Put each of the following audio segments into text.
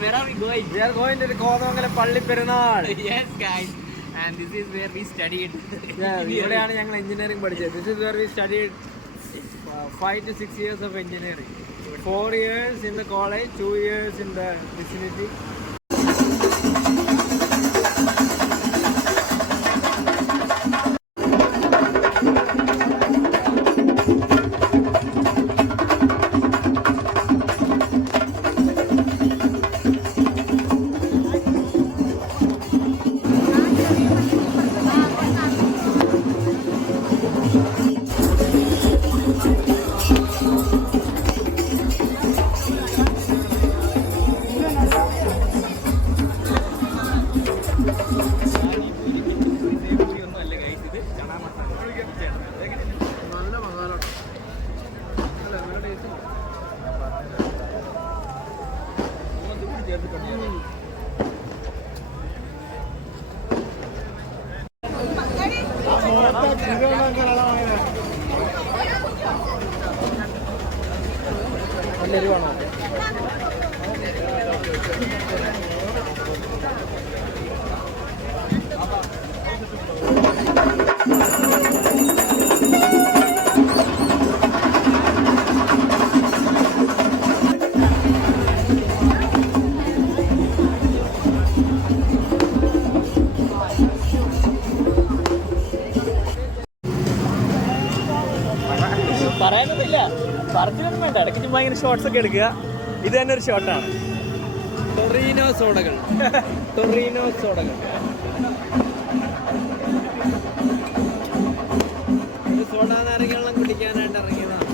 Where are we going? We are going to the Kodamangalam Palli Perunal. Yes, guys. And this is where we studied. Yeah, ഇവിടെയാണ് ഞങ്ങൾ engineering പഠിച്ചത്. This is where we studied 5 to 6 years of engineering. 4 years in the college, 2 years in the vicinity. പറയാനൊന്നുമില്ല, പറഞ്ഞിട്ടൊന്നും വേണ്ട. ഇടയ്ക്ക് ചുമ്മാ ഇങ്ങനെ shorts ഒക്കെ എടുക്കുക. ഇത് തന്നെ ഒരു ഷോട്ടാണ്. ടൊറീനോ സോഡകൾ. സോഡ നാരങ്ങ കുടിക്കാനായിട്ട് ഇറങ്ങിയതാണ്.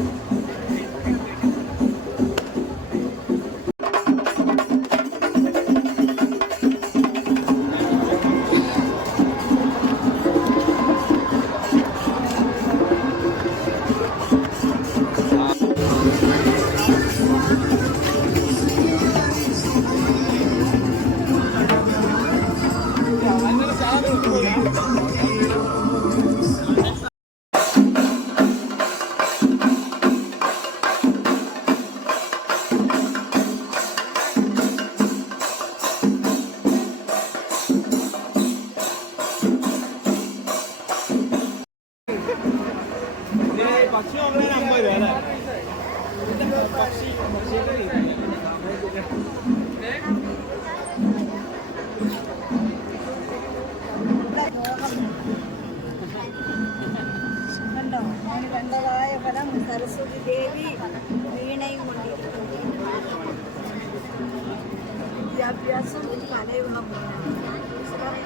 പക്ഷി അങ്ങനെ 50 രൂപ അല്ലേ? കണ്ടതായ ഫലം സരസ്വതി ദേവി വീണയും കൊണ്ടിരിക്കുന്നു. വിദ്യാഭ്യാസം കലയുള്ള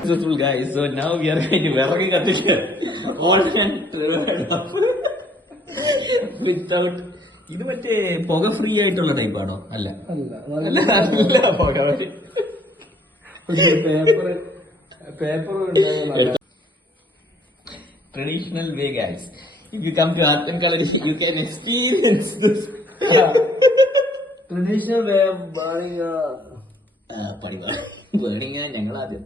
Successful guys, so now we are going to വിറക് കത്തിച്ച് all and without. ഇത് മറ്റേ പുക ഫ്രീ ആയിട്ടുള്ള ടൈപ്പാണോ? അല്ല, traditional way guys. If you come to art and color, you can experience this. Traditional way of burning. Burning ഞങ്ങൾ ആദ്യം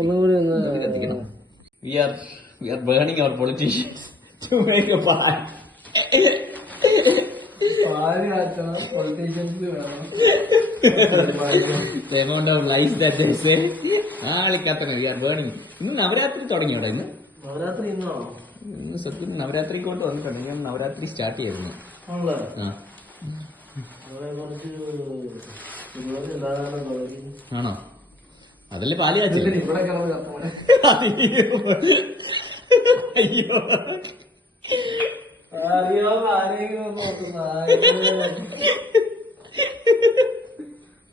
ഒന്നുകൂടി കത്തിക്കണം. We are burning our politicians to make a pie. പാല് കാച്ചണം, politicians വേണം. The amount of lies that they say. കത്തണം. We are burning. ഇന്ന് നവരാത്രി തുടങ്ങിയോടെ? ഇന്ന് നവരാത്രി ഇന്നാണോ? സത്യം നവരാത്രിക്ക് കൊണ്ട് വന്നിട്ടുണ്ട്. ഞാൻ നവരാത്രി സ്റ്റാർട്ട് ചെയ്യുന്നു. ആണോ? അതല്ലേ പാല് കാച്ചി. ഇവിടെ കിടന്ന് അയ്യോ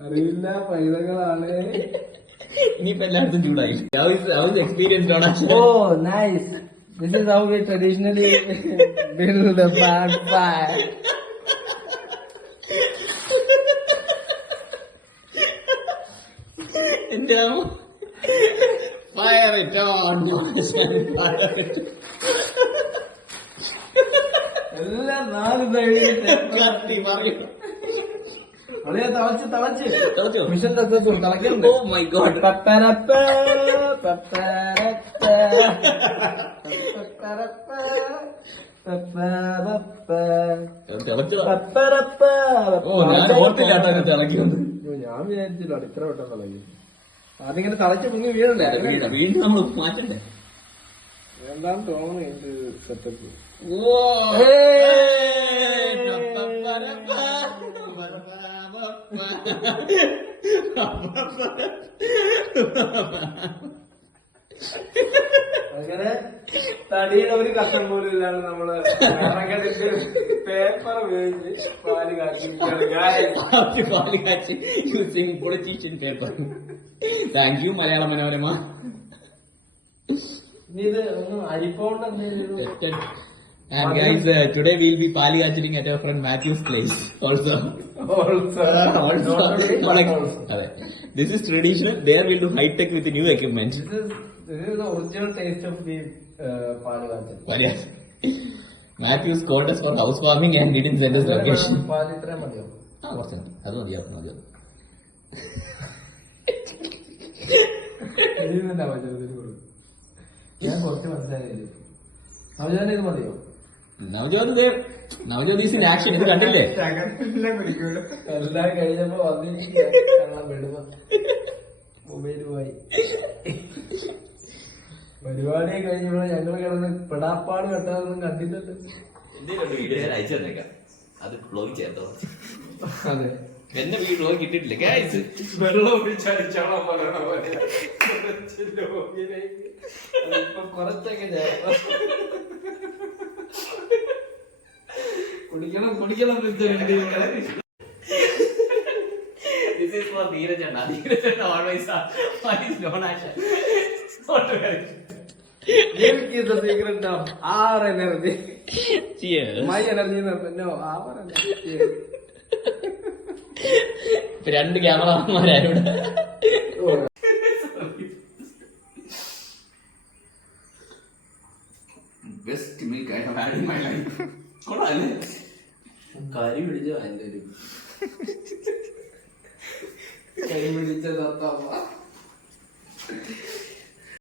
അറിയില്ല, പൈതങ്ങളാണ്. ഇനിയിപ്പോ എല്ലായിടത്തും ചൂടായി. എക്സ്പീരിയൻസ് ആണ്. ഓ nice. This is how we traditionally build a bonfire. Fire it on. എല്ലാം 4 സൈഡിൽ തിളച്ച് മിഷൻ സക്സസ്ഫുൾ. തിളക്കുന്നുണ്ട്. Oh my god. ഞാൻ വിചാരിച്ചില്ല ഇത്ര വട്ടം തിളക്കി. അതിങ്ങനെ തിളച്ച് മുങ്ങി വീഴണ്ടേ? വീണ്ടും നമ്മൾ മാറ്റണ്ടേ? എന്താന്ന് തോന്നുന്നു എന്റെ സെറ്റപ്പ്. അങ്ങനെ തടിയുടെ ഒരു കഷ്ടം പോലും ഇല്ലാതെ നമ്മള് പേപ്പർ ഉപയോഗിച്ച് പാല് കാച്ചി using politician paper. Thank you Malayala Manorama. ഇനി ഇത് ഒന്ന് അരിപ്പോണ്ട് എന്തെങ്കിലും. And guys, today we'll be pali catching at our friend Matthew's place also. This is traditional. There we'll do high tech with the new equipment. This is the original taste of the പാല് കാച്ചൽ. Matthews called us for housewarming and didn't send us location. പാല് ഇത്രയും മതിയോ? കുറച്ച് അത് മതിയാവും. ഞാൻ കുറച്ച് മനസ്സിലായില്ല. നവജാന ഇത് മതിയോ? Navjot is in action. ഇത് കണ്ടില്ലേ? എല്ലാം കഴിഞ്ഞപ്പോ വന്നിരിക്കും മൊബൈൽ പോയി. പരിപാടി കഴിഞ്ഞപ്പോ ഞങ്ങള് കിടന്ന് പെടാപ്പാട് കെട്ടാതൊന്നും കണ്ടില്ലല്ലോ. അയച്ചു തന്നേക്കാം. അത് ബ്ലോഗ് ചേർത്തോ? അതെ, എന്റെ വീഡിയോ കിട്ടിയിട്ടില്ല ഗൈസ്. വെള്ളം ഒഴിച്ചടിച്ചോളാൻ പറയണ പോലെ ഇപ്പൊ കുറച്ചൊക്കെ കുടിക്കണം. This is for Dheeraj Anna. Dheeraj Anna always is known as Milk is the secret of our energy. Cheers. My energy no, our energy. Cheers. രണ്ട് ക്യാമറമാരാണ് best milk I have had in my life. കൊള്ളാല്ലേ? കരി പിടിച്ച അതിന്റെ ഒരു കരി പിടിച്ച തത്തമ്മ.